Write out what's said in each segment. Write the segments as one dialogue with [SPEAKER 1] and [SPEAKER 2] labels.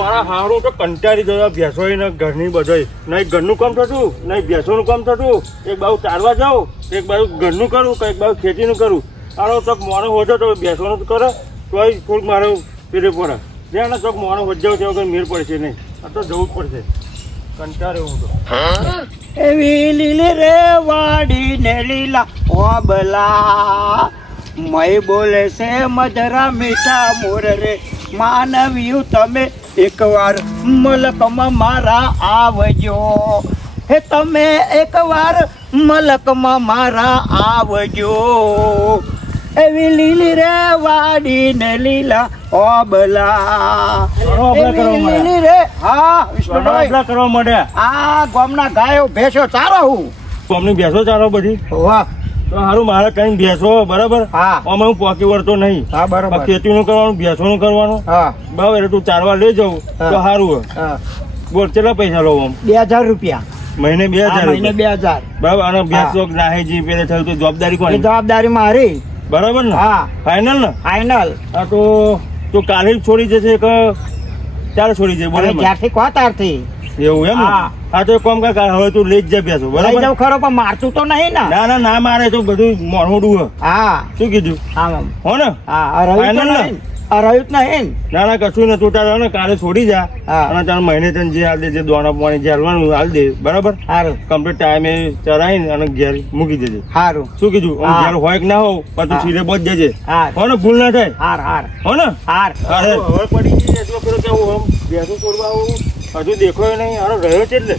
[SPEAKER 1] મારા હારું તો કંટાળી ગયો ભેંસો ને ઘરની બધોય. નહીં, ઘરનું કામ થતું, નહીં ભેંસોનું કામ થતું. એક બાજુ ચારવા જાઉં, એક બાજુ ઘરનું કરું કે એક બાજુ ખેતીનું કરું. આનો તક મોડો હોજો તો ભેંસોનું કરે તોય થોડુંક મારે પેલે પડે. જ્યાં તક મોડો હોજાવ છે, વગર મેળ પડશે નહીં. આ તો જવું જ પડશે. કંટાળે હું તો.
[SPEAKER 2] એવી લીલી રે વાડી ને લીલા ઓબલા મય બોલે છે, મધરા મીઠા મોર રે. માનવ્યું તમે એકવાર મલકમાં મારા આવજો. હે તમે એકવાર મલકમાં મારા આવજો. એવી લીલી રે વાડી ને લીલા ઓબલા. લીલી રે હા વિષ્ણુભાઈ.
[SPEAKER 1] કરવા માંડ્યા
[SPEAKER 2] આ ગામના ગાયો ભેંસો ચારો હું.
[SPEAKER 1] ગામની ભેંસો ચારો બધી.
[SPEAKER 2] વાહ.
[SPEAKER 1] તો સારું મારે કઈ ભેંસો બરાબર?
[SPEAKER 2] હા.
[SPEAKER 1] આમાં હું પોકી વળતો નહીં.
[SPEAKER 2] હા બરોબર.
[SPEAKER 1] ખેતીનું કરવાનું ભેંસોનું કરવાનું.
[SPEAKER 2] હા.
[SPEAKER 1] બરાબર એટલે તું ચારવા લઈ જાઉં તો સારું બોલ કેટલા પૈસા લો આમ?
[SPEAKER 2] બે હજાર રૂપિયા.
[SPEAKER 1] મહિને બે હજાર
[SPEAKER 2] મહિને બે હજાર.
[SPEAKER 1] બરાબર અને. નાહી જી પેલે થયું તો જવાબદારી કોની?
[SPEAKER 2] જવાબદારી મારી.
[SPEAKER 1] બરાબર ને?
[SPEAKER 2] હા.
[SPEAKER 1] ફાઇનલ ને?
[SPEAKER 2] ફાઇનલ
[SPEAKER 1] હા તો તો કાલે છોડી જશે કે ત્યારે છોડી
[SPEAKER 2] જશે
[SPEAKER 1] મને.
[SPEAKER 2] જ્યારથી કહો ત્યારથી
[SPEAKER 1] એવું એમ.
[SPEAKER 2] હા.
[SPEAKER 1] તો કોમ કર હવે તું લઈ જ બેસો
[SPEAKER 2] લઈ
[SPEAKER 1] બરાબર
[SPEAKER 2] ખરો પણ મારતું તો નહીં ને.
[SPEAKER 1] ના ના ના મારે તો બધું મોઢું હે.
[SPEAKER 2] હા.
[SPEAKER 1] શું કીધું?
[SPEAKER 2] હા.
[SPEAKER 1] હો ને?
[SPEAKER 2] હા આ
[SPEAKER 1] ને?
[SPEAKER 2] રહ્યું જ નહીં.
[SPEAKER 1] ના ના કશું નતું તારે ને કાલે છોડી જા.
[SPEAKER 2] હા.
[SPEAKER 1] અને તારે મહિને તને જે હાલ દે જે દોણા પાણી જે હાલવાનું હાલ દે બરાબર?
[SPEAKER 2] સારું
[SPEAKER 1] કમ્પ્લીટ ટાઈમે ચરાઈને અને ઘેર મૂકી દેજે.
[SPEAKER 2] સારું
[SPEAKER 1] શું કીધું? ઘેર હોય કે ના હોવ પણ તું સીધે બચ જજે.
[SPEAKER 2] હાર
[SPEAKER 1] હો ને ભૂલ ના થાય.
[SPEAKER 2] હાર હાર.
[SPEAKER 1] હો ને?
[SPEAKER 2] હાર.
[SPEAKER 1] અરે હવે પડી ગઈ એટલો પેલો કેવું ભેંસો છોડવા આવું. હજુ દેખાયો નહીં આનો રહ્યો છે એટલે.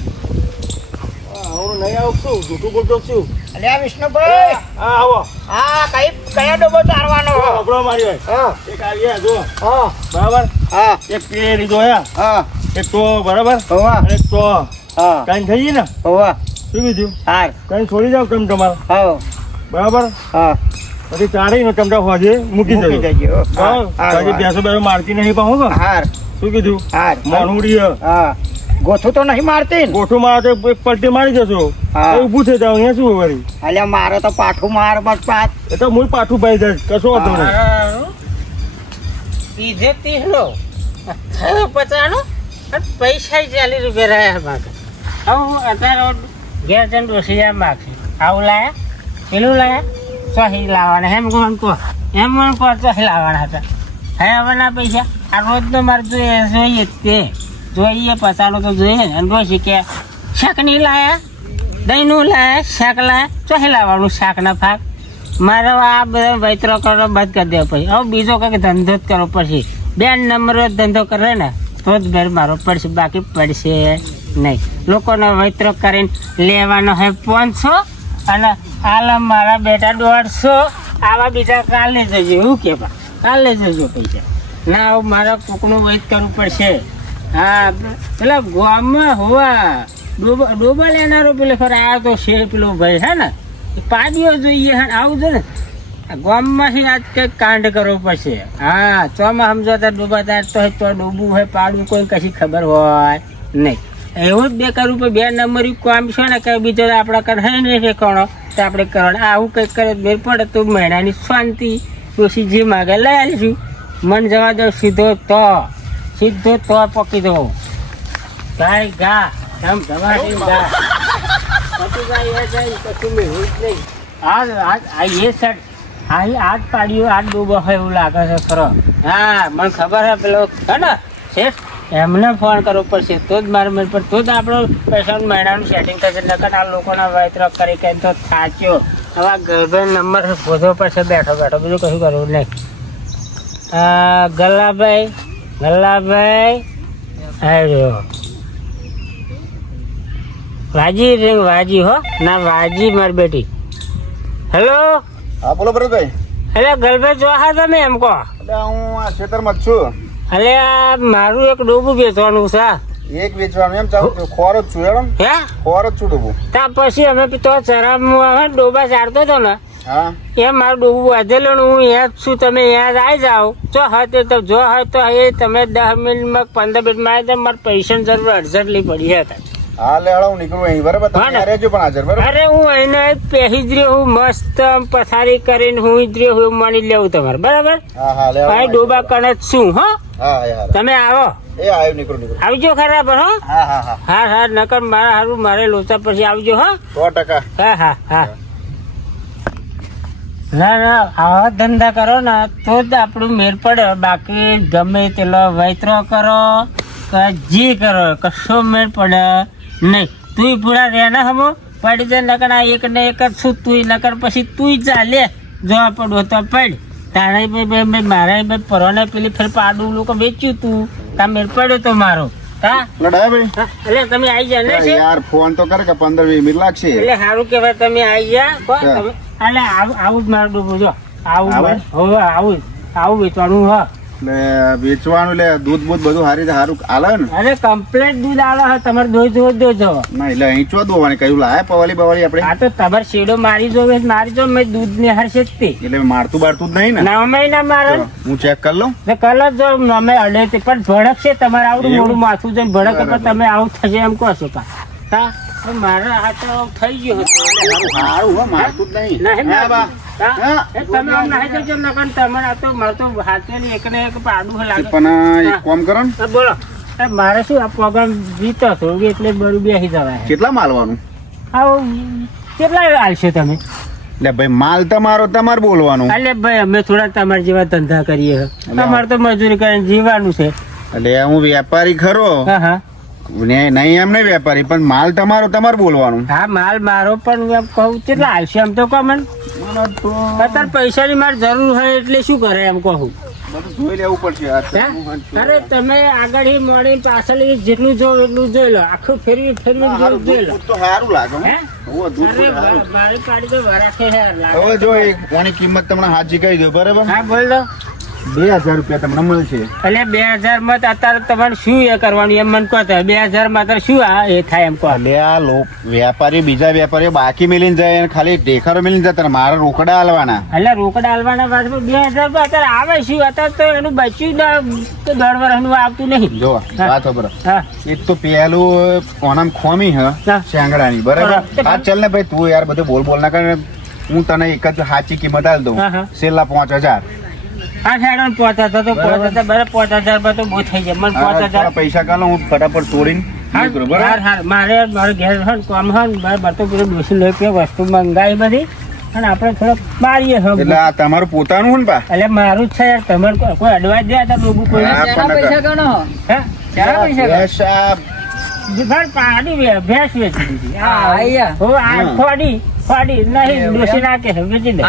[SPEAKER 1] આવો નહીં આવું શું જૂઠું બોલતો છું.
[SPEAKER 2] અલ્યા વિષ્ણુભાઈ!
[SPEAKER 1] હા આવો.
[SPEAKER 2] હા કઈ કયા ડબ્બો ચારવાનો
[SPEAKER 1] આપણો મારી ભાઈ
[SPEAKER 2] હા.
[SPEAKER 1] એક આવ્યા જો.
[SPEAKER 2] હા.
[SPEAKER 1] બરાબર?
[SPEAKER 2] હા.
[SPEAKER 1] એક પે લીધો હે.
[SPEAKER 2] હા.
[SPEAKER 1] એક તો બરાબર?
[SPEAKER 2] હોવા.
[SPEAKER 1] એક તો.
[SPEAKER 2] હા.
[SPEAKER 1] કાઈ થઈ ગઈ ને?
[SPEAKER 2] હોવા.
[SPEAKER 1] શું કીધું?
[SPEAKER 2] હા
[SPEAKER 1] કાઈ છોડી જાવ તમે તમારે.
[SPEAKER 2] હા.
[SPEAKER 1] બરાબર?
[SPEAKER 2] હા.
[SPEAKER 1] પછી ચારીને તમે હોજે મૂકી દેજો. હા બેસો બેસો મારતી નહીં પાઉં કે
[SPEAKER 2] હાર.
[SPEAKER 1] શું કીધું?
[SPEAKER 2] હા.
[SPEAKER 1] મોણુડી હા.
[SPEAKER 2] ગોથું તો નહીં મારતી
[SPEAKER 1] ગોઠું મારે તો એક પલટી મારી જશો. ઊભું થઈ જાવ અહીંયા શું વળી
[SPEAKER 2] એટલે મારે તો પાઠું માર બસ પાઠ.
[SPEAKER 1] એ તો હું પાઠું ભાઈ જાય કશો વાંધો નહીં.
[SPEAKER 3] પીધે તીહલો. થયો પચાસનો અને પૈસા ચાલીસ રૂપિયા રહ્યા માગે. હવે હું અત્યારે ઘેર જઈને ડોસી માગશે આવું લાયા? પેલું લાયા? ચોહી લાવવાના. એમ કોણ કહો? એમ કોણ કહો ચોહી લાવવાના હતા? હે હવેના પૈસા. આ રોજનો મારે જોઈએ જોઈએ તે. જોઈએ પચાસનો તો જોઈએ અને ડોસી કે, શાક નહીં લાયા? દહીંનું લાયા? શાક લાયા? ચોહી લાવવાનું શાકના ભાગ? મારે આ બધા વૈતરો કરો બંધ કરી દેવો પછી હવે બીજો કંઈક ધંધો જ કરવો પડશે. બે નંબરનો ધંધો કરે ને, તો જ ઘર મારો પડશે. બાકી પડશે નહીં. લોકોનો વૈતરો કરીને લેવાનો હે પાંચસો અને આલા મારા બેટા દોઢસો. આવા બીજા કાલે જજો. એવું કે કાલે જજો પૈસા. ના મારે કોકનું વૈદ કરવું પડશે. હા, પેલા ગામમાં હોવા, ડોબા ડોબા લેનારો પેલો આ તો છે પેલો ભાઈ, હે ને? એ પાડીઓ જોઈએ હે આવું છે ને. ગામમાંથી આજ કંઈક કાંડ કરવો પડશે. હા, ચોમાં સમજાતા ડૂબાતા તો તો ડૂબવું હોય પાડવું કોઈ કશી ખબર હોય નહીં. એવું જ બે કરવું પણ બે નંબરી કામ છે ને, કે બીજો આપણા કરે નહીં ઠેકાણો તો આપણે કરવાનું આવું કંઈક કરે તો પડે તો મહિનાની શાંતિ. ડોસી જે માગે, લઈ આવીશું મન જવા દો, સીધો તો. સીધો તો પકી દો ગાય ગા. ધમ ધમાડી ગા. પછી ગાય એ જાય કશું મેળવું જ નહીં. આજ આજ, આ એ સેટ આ આજ પાડ્યું, આજ ડૂબો હોય એવું લાગે છે, ખરો. હા, મને ખબર છે પેલો, હે ને, શેઠ? એમને ફોન કરવો પડશે. તો જ મારે મેળ પર તો જ આપણો પૈસાનું મહિનાનું સેટિંગ થશે. નકર આ લોકોના વૈતરો કરી કે તો થાચ્યો. હવે ગર્લફ્રેન્ડ નંબર શોધવો પડશે. બેઠો બેઠો. બીજું કશું કરવું નહીં. ગલ્લાભાઈ ગલ્લાભાઈ આવ્યો વાજી રિંગ વાજી હો. ના વાજી મારી બેટી. હેલો?
[SPEAKER 4] હા બોલો ભરતભાઈ.
[SPEAKER 3] અરે ગલભાઈ જો હા તમે એમ કહો.
[SPEAKER 4] એટલે હું આ ખેતરમાં જ છું.
[SPEAKER 3] અરે આ મારું એક ડૂબું વેચવાનું છે.
[SPEAKER 4] એક વેચવાનું એમ ચાલુ ખોર જ છું એમ
[SPEAKER 3] હે?
[SPEAKER 4] ખોર જ છું ડૂબું.
[SPEAKER 3] ત્યાં પછી અમે તો ચરામાં ડોબા ચારતો હતો ને.
[SPEAKER 4] હા.
[SPEAKER 3] એ મારું ડૂબું વધેલું હું અહીંયા જ છું તમે અહીંયા જ આવી જાઓ. જો હા તે તો જો હોય તો એ તમે દસ મિનિટમાં પંદર મિનિટમાં આવી જાય મારે પૈસાની જરૂર અડસઠલી પડી હતા
[SPEAKER 4] હા એટલે હું નીકળું અહીં. બરાબર તમે રહેજો પણ હાજર બરાબર?
[SPEAKER 3] અરે હું એને પહેરી જ રહ્યો હું મસ્ત પથારી કરીને હું જ રહ્યો હું માની લેવું તમારે બરાબર?
[SPEAKER 4] હા હા લે
[SPEAKER 3] ડોબા કણ છું હા.
[SPEAKER 4] હા હા હા
[SPEAKER 3] તમે આવો.
[SPEAKER 4] એ આવ્યો નીકળો નીકળો.
[SPEAKER 3] આવજો ખરા પણ હો.
[SPEAKER 4] હા હા હા.
[SPEAKER 3] હા હા નકર મારા હારું મારે લોચા પછી આવજો હો.
[SPEAKER 4] સો ટકા.
[SPEAKER 3] હા હા હા. ના ના આવા ધંધા કરો ને તો જ આપણું મેર પડે. બાકી ગમે તેલો વૈતરો કરો કે જે કરો કશો મેર પડે નહીં. તું પૂરા ના હમો. પડી જાય નકર આ એક ને એક જ છું તું નકર પછી તું ચાલે જોવા પડવો તો પડ. તારે ભાઈ બે મારે પરોને પેલી ફેર પાડું લોકો વેચ્યું તું. તા મેળ પડ્યો તો મારો. હા
[SPEAKER 4] લડાય ભાઈ.
[SPEAKER 3] એટલે તમે આવી જા ને
[SPEAKER 4] યાર ફોન તો કરે કે પંદર વીસ મિનિટ લાગશે.
[SPEAKER 3] એટલે સારું કેવાય તમે આવી તમે એટલે આવું આવું જ મારું ડૂબું જો. આવું હવે આવું જ. આવું વેચવાનું હ.
[SPEAKER 4] એટલે વેચવાનું એટલે દૂધ બૂધ બધું સારી રીતે સારું આલે ને.
[SPEAKER 3] અરે કમ્પ્લેટ દૂધ આવે હે તમારે દોઈ દો દોજો.
[SPEAKER 4] ના એટલે અહીં ચો દોવાની કયું લાય પવાલી બવાલી આપણે?
[SPEAKER 3] આ તો તમારે શેડો મારી જો મારી જો મેં દૂધ ને હરશે જ તે.
[SPEAKER 4] એટલે મારતું બારતું જ નહીં ને.
[SPEAKER 3] ના અમે ના મારે.
[SPEAKER 4] હું ચેક કરી લઉં.
[SPEAKER 3] ને કલર જો અમે અડે તે પણ ભડક છે તમારે આવડું મોડું માથું છે ભડક પણ તમે આવું થશે એમ કહો છો તા મારા તો મારે આ તો થઈ ગયો હતો.
[SPEAKER 4] સારું હો મારતું જ નહીં. ના બા.
[SPEAKER 3] મારે શું આ પ્રોગ્રામ જીતો છો? એટલે બરું બેસી જવાય.
[SPEAKER 4] કેટલા માલવાનું
[SPEAKER 3] હા કેટલા આવશે તમે?
[SPEAKER 4] એટલે ભાઈ માલ તમારો તમારે બોલવાનું.
[SPEAKER 3] એટલે ભાઈ અમે થોડા તમારા જેવા ધંધા કરીએ તમારે તો મજૂરી કરીને જીવાનું છે.
[SPEAKER 4] એટલે હું વેપારી ખરો.
[SPEAKER 3] હા હા.
[SPEAKER 4] નહીં એમ નહીં વેપારી પણ માલ તમારો તમારે બોલવાનું.
[SPEAKER 3] હા માલ મારો પણ એમ કહું કેટલા હાલશે એમ તો કહો મને. અત્યારે પૈસાની મારે જરૂર હોય એટલે શું કરે એમ કહું.
[SPEAKER 4] જોઈ લેવું પડશે.
[SPEAKER 3] અરે તમે આગળ મોડી પાછળ જેટલું જો એટલું જોઈ લો. આખું ફેરવી ફેરવી જોઈ લો.
[SPEAKER 4] તો સારું લાગે
[SPEAKER 3] મારી પાડી તો વરાખે
[SPEAKER 4] હવે જો એ કોની કિંમત તમને હાજી કહી દો બરાબર?
[SPEAKER 3] હા બોલ દો.
[SPEAKER 4] બે હજાર રૂપિયા તમને મળશે.
[SPEAKER 3] એટલે બે હજારમાં અત્યારે તમારે શું એ કરવાનું એમ મને કહો બે હજારમાં અત્યારે શું આ એ થાય એમ કહો.
[SPEAKER 4] એટલે આ લોક વેપારી બીજા વેપારીઓ બાકી મિલીને જાય અને ખાલી ઢેખારો મિલીને જતા. મારે રોકડા હાલવાના
[SPEAKER 3] એટલે રોકડા હાલવાના પાછળ બે હજારમાં અત્યારે આવે શું? અત્યારે તો એનું બચ્યું ના દોઢ વર્ષનું આવતું નહીં.
[SPEAKER 4] જો
[SPEAKER 3] હા.
[SPEAKER 4] વાત ખબર
[SPEAKER 3] હા.
[SPEAKER 4] એક તો પેલું ઓનામ ખોમી હ. શેંગડાની બરાબર? આ ચાલ ને ભાઈ તું યાર બધું બોલ બોલ ના કરે હું તને એક જ સાચી કિંમત આલ દઉં. છેલ્લા પાંચ હજાર.
[SPEAKER 3] આ સાઈડ પહોંચતા તો પાંચ
[SPEAKER 4] બરાબર.
[SPEAKER 3] હજાર બરાબર પાંચ હજાર તો બહુ થઈ જાય મને પાંચ હજાર
[SPEAKER 4] પૈસા કાઢો હું ફટાફટ તોડીને
[SPEAKER 3] મારે મારે ઘેર ને કામ પેલું લે કે વસ્તુ મંગાવી બધી અને આપણે થોડોક મારીએ હમ.
[SPEAKER 4] એટલે આ તમારું પોતાનું ને
[SPEAKER 3] એટલે મારું જ છે યાર તમારે કોઈ- કોઈ અડવાઈ દે તો ડૂબું કોઈ
[SPEAKER 4] હા,
[SPEAKER 3] હે પૈસા?
[SPEAKER 4] ભેંસ
[SPEAKER 3] વેચી દીધી આ
[SPEAKER 2] આયા.
[SPEAKER 3] હો, આ
[SPEAKER 4] હમ.
[SPEAKER 3] ખોડી નહીં ડોસી નાખે વેચી દે.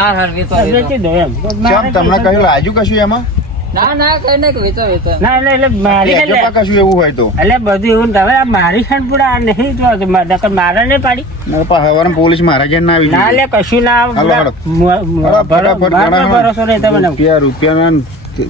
[SPEAKER 3] વેચી દો એમ.
[SPEAKER 4] ચમ તમને કહ્યું લાજુ કશું એમાં?
[SPEAKER 2] ના ના કઈ નહીં વેચો વેચો.
[SPEAKER 3] ના એટલે એટલે મારી એટલે
[SPEAKER 4] કશું એવું હોય તો?
[SPEAKER 3] એટલે બધું એવું હવે મારી નહીં જો નકર મારે નહીં પાડી.
[SPEAKER 4] પોલીસ મારા ઘેર ના આવી
[SPEAKER 3] ના એટલે કશું ના. ભરોસો નહીં તમે
[SPEAKER 4] રૂપિયા રૂપિયાના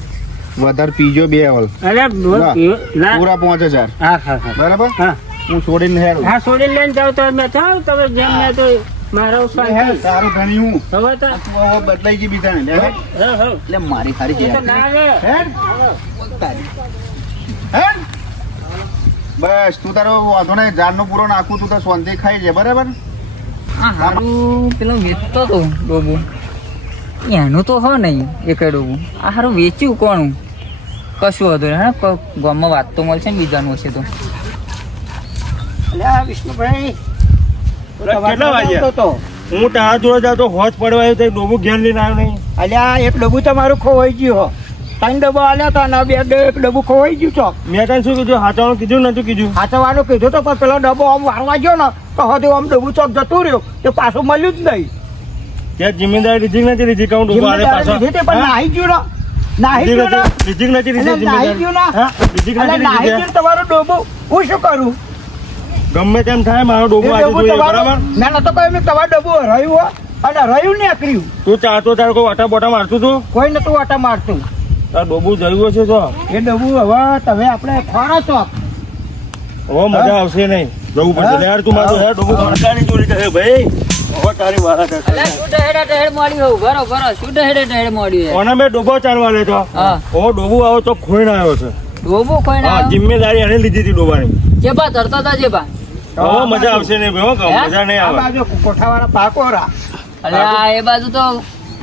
[SPEAKER 4] વધારે પીજો બે હોલ.
[SPEAKER 3] અરે
[SPEAKER 4] પૂરા પાંચ હજાર.
[SPEAKER 3] હા હા હા.
[SPEAKER 4] બરાબર?
[SPEAKER 3] હા.
[SPEAKER 4] હું છોડીને
[SPEAKER 3] હા છોડી લઈને જાઉં તો મેં જાઓ તમે જેમ મેં તો મારો.
[SPEAKER 4] તારું ધણી હું
[SPEAKER 3] હવે તો
[SPEAKER 4] હવે બદલાઈ ગઈ બીજા ને.
[SPEAKER 3] હા, હા.
[SPEAKER 4] એટલે મારી. હેડ. હેડ. બસ તું તારો વાંધો નહીં જાનનો પૂરો નાખું તું તો શાંતિ ખાઈ છે બરાબર
[SPEAKER 2] હારું પેલો વેચતો તો ડોબો એનું તો હો નહીં એક ડોબુ આ સારું વેચ્યું કોણ કશું હતું હા ગામમાં વાત તો મળશે ને બીજાનું હશે તો
[SPEAKER 3] વિષ્ણુભાઈ
[SPEAKER 1] કેટલા વાગ્યા?
[SPEAKER 2] તો.
[SPEAKER 1] હું તારા જોડે જાતો હોજ પડવા આવ્યો તો ડોબું ઘેર લઈને આવ્યો નહીં.
[SPEAKER 2] અલ્યા એક ડબ્બુ તમારું ખોવાઈ ગયું હો. ત્રણ ડબ્બો આલ્યા ને બે એક ડબ્બુ ખોવાઈ ગયું છો
[SPEAKER 1] મેં તને શું કીધું? હાથવાનું કીધું? નતું કીધું?
[SPEAKER 2] હાથવાનું કીધું તો પણ પેલો ડબ્બો આમ વારવા ગયો ને તો હજુ આમ ડબ્બું ચોક જતું રહ્યો તો પાછું મળ્યું જ નહીં.
[SPEAKER 1] ત્યાં જિમ્મેદારી લીધી નથી લીધી કહું ડોબું
[SPEAKER 2] લીધી તે પણ નાહી ગયું નાહી ગયું નાહી ગયું તમારું ડબ્બુ હું શું કરું?
[SPEAKER 1] ગમે તેમ થાય મારો
[SPEAKER 2] ડોબો
[SPEAKER 1] ડોબું આજે જોઈએ બરાબર?
[SPEAKER 2] મેં નતો કહ્યું મેં તમારું ડબ્બુ રહ્યું હો. અને રહ્યું નીકળ્યું
[SPEAKER 1] તું ચાતો ચાર કોઈ વાટા બોટા મારતું તું?
[SPEAKER 2] કોઈ નતું વાટા મારતું.
[SPEAKER 1] તાર ડોબું જયું છે તો?
[SPEAKER 2] એ ડબ્બુ હવે તમે આપણે ખોરા છો.
[SPEAKER 1] હવે મજા આવશે નહીં. જવું પડશે. લે યાર તું મારું યાર ડોબું ખણકાની ચોરી કરે ભાઈ હવે તારી વાળા કરશે. ઓને મેં ડોબો ચાલવા લેતો?
[SPEAKER 2] હા.
[SPEAKER 1] ઓ ડોબુ આવો તો ખોઈને આવ્યો છે.
[SPEAKER 2] ડોબો કોઈ
[SPEAKER 1] હા જિમ્મેદારી એને લીધી હતી ડોબાની.
[SPEAKER 2] જેબા ધરતા હતા જેબા
[SPEAKER 1] હવે મજા આવશે નહીં ભાઈ હો, મજા નહીં આવે.
[SPEAKER 2] બાજુ કોઠાવાળા પાકોરા.
[SPEAKER 5] અલ્યા એ બાજુ તો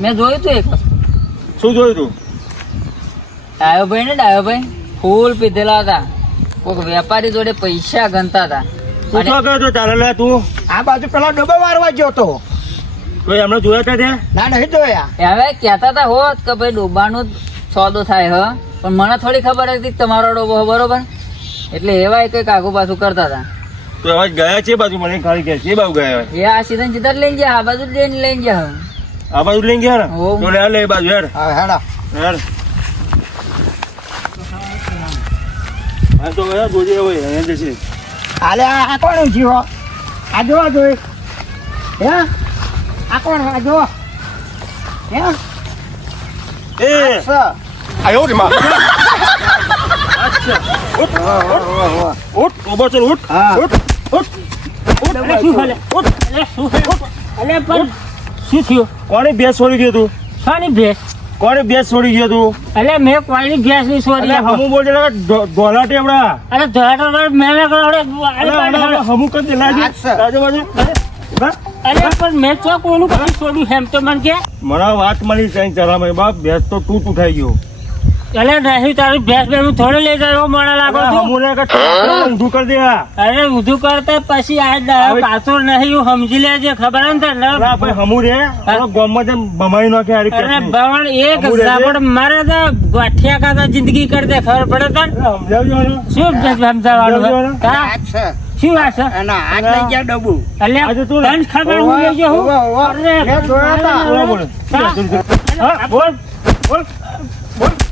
[SPEAKER 5] મેં જોયું તું એક
[SPEAKER 1] શું જોયું તું?
[SPEAKER 5] ડાયો ભાઈ ને ડાયો ભાઈ ફૂલ પીધેલા હતા.
[SPEAKER 2] કોઈક વેપારી જોડે પૈસા ગણતા હતા.
[SPEAKER 1] તું શું કહ્યો તો તું?
[SPEAKER 3] આ બાજુ પેલો ડબ્બો મારવા ગયો તો.
[SPEAKER 1] કોઈ એમને જોયા હતા ત્યાં?
[SPEAKER 3] ના નહીં જોયા.
[SPEAKER 2] હવે કહેતા હતા હોત કે ભાઈ ડોબાનો જ સોદો થાય હ. પણ મને થોડી ખબર હતી તમારો ડોબો બરોબર? એટલે એવા કંઈક આગુ પાછું કરતા હતા
[SPEAKER 1] તો હવે ગયા છે બાજુ મને ખાલી કે છે બાજુ ગયા હોય.
[SPEAKER 2] એ આ સીધા ને સીધા જ લઈને ગયા આ બાજુ જ લઈને લઈને ગયા.
[SPEAKER 1] આ બાજુ લઈને ગયા ને?
[SPEAKER 2] હોવ.
[SPEAKER 1] તો લે લે એ બાજુ યાર
[SPEAKER 3] હા હેડા.
[SPEAKER 1] યાર હા તો ગયા જોજે હવે અહીંયા જશે
[SPEAKER 3] આલે આ આ કોણ જીવો? આ જો જોઈ. હે? આ કોણ આ જો હે?
[SPEAKER 1] એ.
[SPEAKER 3] સ
[SPEAKER 1] અચ્છા ઉઠ ઉઠ. ઉઠ ઊભો ચાલ ઉઠ.
[SPEAKER 3] હા.
[SPEAKER 1] ઉઠ. ઉઠ ઉઠ
[SPEAKER 3] અલે શું થયું?
[SPEAKER 1] કોને ભેંસ છોડી ગયો તું
[SPEAKER 3] શાની ભેસ?
[SPEAKER 1] કોને ભેંસ છોડી ગયો તું
[SPEAKER 3] એટલે મેં કોઈની ભેસ નહીં છોડી
[SPEAKER 1] હમુ બોલ ધોલા ટેબડા
[SPEAKER 3] અરે મેં
[SPEAKER 1] અલે હમુ કર દે લાજે લાજે બાજુ હા?
[SPEAKER 3] અરે પણ મેં તો કોઈનું કશું છોડ્યું એમ તો મને કે.
[SPEAKER 1] મને વાત મળી ચલામાં બાપ ભેંસ તો તૂટ ઉઠાઈ ગયો.
[SPEAKER 3] અલે નહીં તારી ભેસ બે હું થોડે લઈ જાય મને લાગો છું?
[SPEAKER 1] હમુને કે ઊંધું કરી દે
[SPEAKER 3] અરે ઊંધું કરતા પછી આ પાછો નહીં હું સમજી લેજે ખબર ને તને?
[SPEAKER 1] ભાઈ હમુ રે. ગામમાં જેમ ભમાઈ નાખે હારી
[SPEAKER 3] અરે
[SPEAKER 1] ભેંસને.
[SPEAKER 3] એક સાબડ મારે તો ગોઠિયા કાતા જિંદગી કરી દે ખબર પડે તને?
[SPEAKER 1] સમજાવજો
[SPEAKER 3] શું સમજાવવાનું
[SPEAKER 1] ને.
[SPEAKER 3] શું વાત છે? અલ્યા,
[SPEAKER 1] આજે તું
[SPEAKER 3] તને ખબર હું? લઈ ગયો હું? અરે,
[SPEAKER 1] બોલો, બોલો.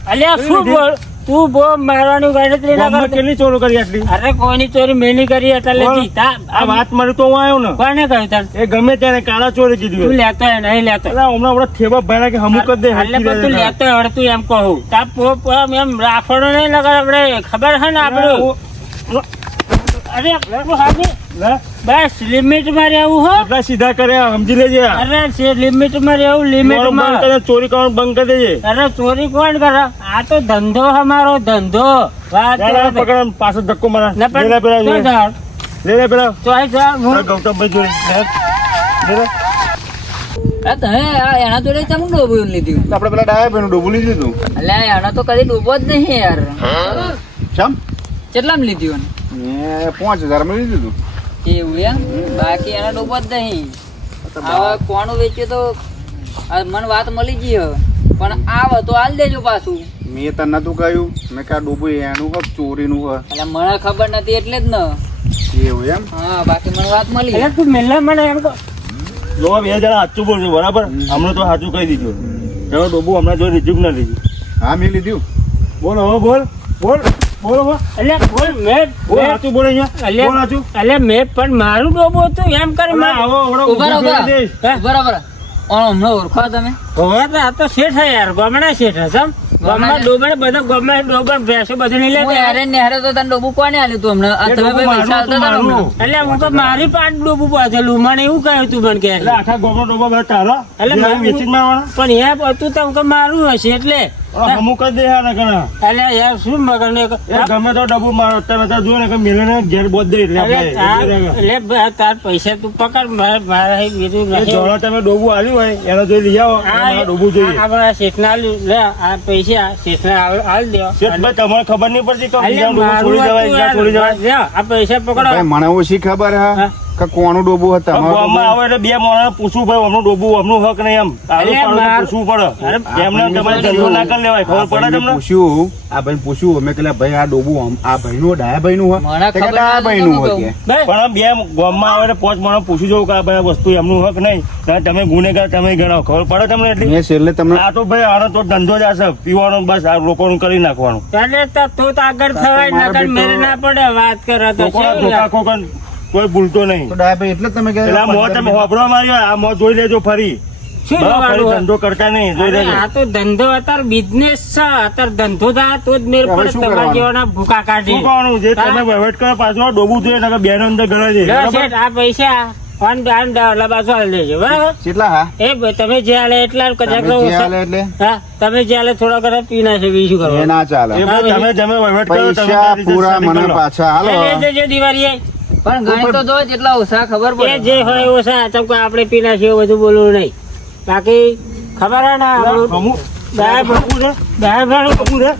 [SPEAKER 3] હા?
[SPEAKER 1] હા,
[SPEAKER 3] અલ્યા શું બોલ તું બહુ મારવાનું ગણતરી ના
[SPEAKER 1] ગામમાં કેટલી ચોરી કરી આટલી
[SPEAKER 3] અરે કોઈની ચોરી મેં નહીં કરી એટલે
[SPEAKER 1] બોલ.
[SPEAKER 3] લેતી. તા-
[SPEAKER 1] આ વાત મારી તો હું આવ્યો ને
[SPEAKER 3] કોને કહ્યું તને
[SPEAKER 1] એ ગમે ત્યારે કાળા ચોરી કીધું
[SPEAKER 3] તું. લેતો નહીં લેતો
[SPEAKER 1] અલા, હમણાં હમણાં થેબા કે હમુ કરી દે
[SPEAKER 3] એટલે પણ તું. લેતો હવે તું એમ કહું તા પો- પો- એમ એમ રાખવાનો નહીં લગર આપણે ખબર છે ને આપણું અરે હાજી.
[SPEAKER 1] લે,
[SPEAKER 3] બસ લિમિટમાં રહેવું હો.
[SPEAKER 1] એટલા સીધા કર્યા સમજી લેજે.
[SPEAKER 3] અરે છે લિમિટમાં રહેવું લિમિટમાં
[SPEAKER 1] ચોરી કરવાનું બંધ કરી દેજે.
[SPEAKER 3] અરે ચોરી કોણ કરે? આ તો ધંધો અમારો ધંધો. વાત કરે.
[SPEAKER 1] પકડ પાછો ધક્કો મારા.
[SPEAKER 3] ના
[SPEAKER 1] લે, લે, પેલા. લે, લે, પેલા.
[SPEAKER 3] તો આ જા હું-
[SPEAKER 1] ગૌતમભાઈ જોડે. લે,
[SPEAKER 2] એના તો ચમ ડોબું લીધું?
[SPEAKER 4] આપણે પેલા ડાયા ભાઈનું ડોબું લીધું તું.
[SPEAKER 2] એટલે એના તો કદી ડૂબો જ નહીં યાર.
[SPEAKER 4] ચમ?
[SPEAKER 2] કેટલામાં લીધું
[SPEAKER 4] મેં પાંચ હજારમાં લીધું તું.
[SPEAKER 2] એવું એમ? બાકી એના ડૂબો જ નહીં. હવે કોનું વેચ્યું તો આ મને વાત મળી ગઈ હવે. પણ આવ તો હાલ દેજો પાછું.
[SPEAKER 4] મેં તને નતું કહ્યું. મેં કા ડોબું એનું હક ચોરીનું હક.
[SPEAKER 2] એટલે મને ખબર નથી એટલે જ ન.
[SPEAKER 4] એવું એમ?
[SPEAKER 2] હા બાકી મને વાત મળી.
[SPEAKER 3] એટલે તું મેલા મને એમ.
[SPEAKER 1] જો બે જણા સાચું બોલજો બરાબર? હમણાં તો સાચું કહી દીધું. તમે ડોબું હમણાં જો રિઝ્યુમ ના લીધું.
[SPEAKER 4] હા મેં લીધું.
[SPEAKER 1] બોલ હવે બોલ બોલ. બોલ
[SPEAKER 3] અલ્યા બોલ મેં
[SPEAKER 1] બોલ
[SPEAKER 3] મેં-
[SPEAKER 1] સાચું અહીંયા બોલ સાચું
[SPEAKER 3] અલ્યા મેં પણ મારું ડોબો હતું એમ કરી મારે
[SPEAKER 1] હવે ઊભા
[SPEAKER 2] ઊભા
[SPEAKER 1] કરી દઈશ.
[SPEAKER 2] રહો. ઊભા રહો, ઊભા રહો. ઓણ હમણાં ઓળખો તમે.
[SPEAKER 3] હવે તો આ તો શેઠ યાર ગમણા શેઠ હે સમ ડોબણ બધા ગમણા ડોબણ ભેંસો બધું નહીં લેતા.
[SPEAKER 2] યારે ને તો તને ડોબું કોને આલ્યું તું હમણાં? તમે ભાઈ પૈસા આલતા હતા ને
[SPEAKER 1] હતું,
[SPEAKER 2] હમણાં?
[SPEAKER 3] એટલે હું તો મારી પાંચ ડોબું પાછેલું મને એવું કહ્યું તું મને કે.
[SPEAKER 1] આખા ગોમનો ડોબો તારો.
[SPEAKER 3] એટલે
[SPEAKER 1] એટલે
[SPEAKER 3] પણ એ હતું તો કે મારું હશે એટલે.
[SPEAKER 1] અલા, જ કરી દે યાર ને.
[SPEAKER 3] એટલે યાર શું મગર ને
[SPEAKER 1] ગમે તો ડબ્બુ મારો તમે તો જોયું ને કે મિલને ઘેર બોધ દે એટલે આપણે
[SPEAKER 3] તાર પૈસા તું પકડ મારે મારે બીજું
[SPEAKER 1] એ તમે ડોબું આવ્યું હોય એનો જોઈ લઈ આવો ડોબું જોઈએ.
[SPEAKER 3] આ બધા શેઠના લે આ પૈસા શેઠના આલ આલ દ્યો.
[SPEAKER 1] શેઠભાઈ તમારે ખબર નહીં પડતી છોડી જવાય છોડી જવાય.
[SPEAKER 3] આ પૈસા પકડો.
[SPEAKER 4] મને ઓછી ખબર
[SPEAKER 3] હા.
[SPEAKER 4] કે કોનું ડોબું હતા?
[SPEAKER 1] ગામમાં આવે એટલે બે મોણા પૂછવું પડે અમનું ડોબું અમનું હક નહીં એમ. આવું પાડું પૂછવું પડે. એમને તમારે ધંધો ના કરી લેવાય ખબર પડે તમને?
[SPEAKER 4] પૂછ્યું. આ ભાઈ પૂછ્યું. અમે કે ભાઈ આ ડોબું આ ભાઈ
[SPEAKER 2] નું
[SPEAKER 4] ડાયા ભાઈ
[SPEAKER 2] નું
[SPEAKER 1] हाँ,
[SPEAKER 4] ડાયા
[SPEAKER 2] ભાઈ
[SPEAKER 4] નું
[SPEAKER 2] તો
[SPEAKER 4] હે
[SPEAKER 2] હું
[SPEAKER 4] કે.
[SPEAKER 3] બસ.
[SPEAKER 1] પણ બે ગામમાં આવે એટલે પોચ મોણા પૂછું જવું કે આ ભાઈ વસ્તુ એમનું હક નહીં. તમે ગુનેગાર તમે ગણાવ. ખબર પડે તમને એટલી?
[SPEAKER 4] એટલે તમને
[SPEAKER 1] આ તો ભાઈ આનો તો ધંધો જ હશે પીવાનો બસ આ લોકોનું કરી નાખવાનું.
[SPEAKER 3] તો તું આગળ થવાય ના પડે વાત કરો તો
[SPEAKER 1] કોઈ ભૂલતો નહીં.
[SPEAKER 4] તો ડાયા ભાઈ એટલે તમે
[SPEAKER 1] એટલે આ મોં તમે હોભરો મારી આ મોં જોઈ લેજો ફરી? ધંધો કરતા નહીં જોઈ લેજો.
[SPEAKER 3] આ તો ધંધો અત્યારે બિઝનેસ છે અત્યારે ધંધો થાય તો જ મેળ
[SPEAKER 4] હવે
[SPEAKER 3] તમારા જેવાના ભૂકા કાઢી.
[SPEAKER 1] શું જે તમે વહીવટ કરો પાછું ડોબું જોઈએ નકર બેનો અંદર?
[SPEAKER 3] શેઠ, આ પૈસા ડાઉન બાજુ હાલ દેજો બરાબર?
[SPEAKER 4] કેટલા હા?
[SPEAKER 3] એ તમે જે હાલે એટલા કદાચ
[SPEAKER 4] એટલે?
[SPEAKER 3] હા તમે જે હાલે થોડા ઘણા પી નાખો બીજું કરો.
[SPEAKER 4] ના ચાલે.
[SPEAKER 1] તમે તમે વહીવટ કરો તમે
[SPEAKER 4] પૂરા મને પાછા હાલો.
[SPEAKER 3] જજો દિવાળી
[SPEAKER 2] પણ ગણિત તો જો જેટલા ઓછા ખબર
[SPEAKER 3] એ
[SPEAKER 2] પડે
[SPEAKER 3] જે હોય ઓછા છે ચમ આપણે પીના નાખીએ બધું બોલવું નહીં બાકી ખબર હે ને દાળ
[SPEAKER 1] અમુક છે
[SPEAKER 3] દાળ ભાણું
[SPEAKER 1] અમુક છે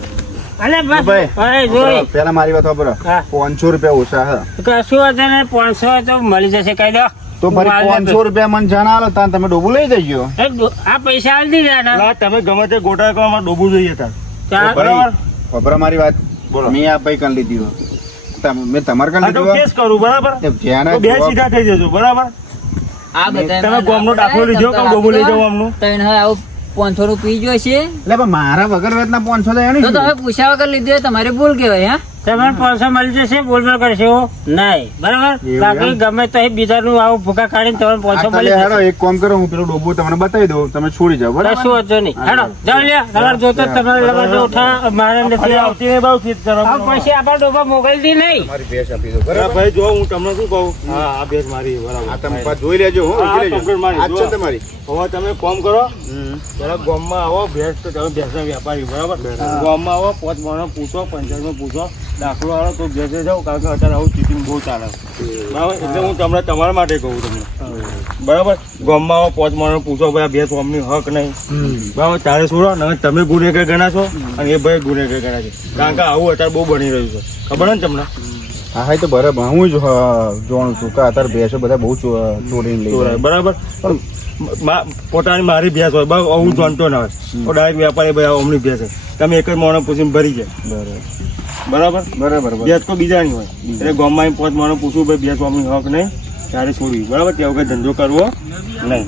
[SPEAKER 3] અલે
[SPEAKER 4] ભાઈ.
[SPEAKER 3] અરે જોઈ
[SPEAKER 4] પેલા મારી વાત ખબર
[SPEAKER 3] હા.
[SPEAKER 4] રૂપિયા ઓછા હે
[SPEAKER 3] કશું વાંધો નહીં પાંચસો તો મળી જશે કહી દો
[SPEAKER 4] તો ફરી રૂપિયા મને જણાવો આલો તમે ડોબુ લઈ જજો
[SPEAKER 3] દો- આ પૈસા આલી દીધા ને
[SPEAKER 1] તમે ગમે તે ગોટા કરવામાં ડોબુ જોઈએ તાર. બરાબર.
[SPEAKER 4] ખબર મારી વાત
[SPEAKER 1] બોલો.
[SPEAKER 4] મેં આ પૈકન કન લીધી. તમે મેં તમારે કન
[SPEAKER 1] આ તો
[SPEAKER 4] લીધી હો.
[SPEAKER 1] કેસ કરું બરાબર?
[SPEAKER 4] તે
[SPEAKER 1] બે સીધા થઈ જજો બરાબર?
[SPEAKER 5] આ બધા
[SPEAKER 1] તમે ગોમનો દાખલો લીધો કે ડોબું લઈ જાવ આમનો?
[SPEAKER 5] તને હવે આવું પાંચસો રૂપિયા જોઈશે
[SPEAKER 4] એટલે મારા વગર વેતના પાંચસો તો એની
[SPEAKER 5] તો તમે પૂછ્યા વગર લીધી હોય તમારી ભૂલ કહેવાય હા?
[SPEAKER 3] તમને પૈસા મળી જશે બોલ બોલ કરશો નહીં. બરાબર? બાકી ગમે તો એ બીજાનું આવું ભૂકા કાઢીને તમને પૈસા મળી
[SPEAKER 4] હેડો
[SPEAKER 3] જશે.
[SPEAKER 4] એક કામ કરો હું પેલો ડોબો તમને બતાવી દઉં. તમે છોડી જાઓ બરાબર?
[SPEAKER 3] શું વાંધો નહીં. હેડો જાઓ લ્યા. તમારે જોતો તમારે લગન તો ઉઠા મારે નથી આવતી.
[SPEAKER 1] ને બહુ ચીત કરો.
[SPEAKER 3] આ પછી આપણા ડોબા દી નહીં.
[SPEAKER 4] મારી ભેસ આપી દો બરાબર?
[SPEAKER 1] ભાઈ જો હું તમને શું કહું? હા આ ભેસ મારી બરાબર.
[SPEAKER 4] આ તમે પાછું જોઈ લેજો હો જોઈ લેજો. આ છે તમારી.
[SPEAKER 1] હવે તમે કોમ કરો. જરા ગામમાં આવો ભેંસ તો તમે ભેંસના વેપારી બરાબર. ગામમાં આવો પાંચ માણસ પૂછો પંચાયતમાં પૂછો. દાખલો આવે તો જશે જાઓ કારણ કે અત્યારે આવું ચીટિંગ બહુ ચાલે બરાબર? એટલે હું તમને તમારા માટે કહું તમને. બરાબર? ગામમાં આવો પાંચ માણસ પૂછો ભાઈ બે ભેંસ હક નહીં. બરાબર? તારે છોડો ને તમે ગુનેગાર ગણાશો? અને એ ભાઈ ગુનેગાર ગણાશે કારણ કે આવું અત્યારે બહુ બની રહ્યું છે. ખબર ને તમને?
[SPEAKER 4] હા હા એ તો બરાબર. હું જ જોણું છું કે અત્યારે ભેંસો બધા બહુ ચો- ચોરીને લઈ.
[SPEAKER 1] બરાબર? પણ પોતાની મારી ભેંસ હોય. બસ હું જાણતો ના હોય. તો ડાયરેક્ટ વેપારી ભાઈ અમની ભેંસ તમે એક જ માણસ પૂછીને ભરી જાય.
[SPEAKER 4] બરાબર.
[SPEAKER 1] બરાબર?
[SPEAKER 4] બરાબર
[SPEAKER 1] ભેંસ બીજા બીજાની હોય. એટલે ગામમાં પાંચ માણસ પૂછવું ભાઈ ભેંસ અમની હક નહીં? ત્યારે છોડવી બરાબર? ત્યાં વગર ધંધો કરવો નહીં.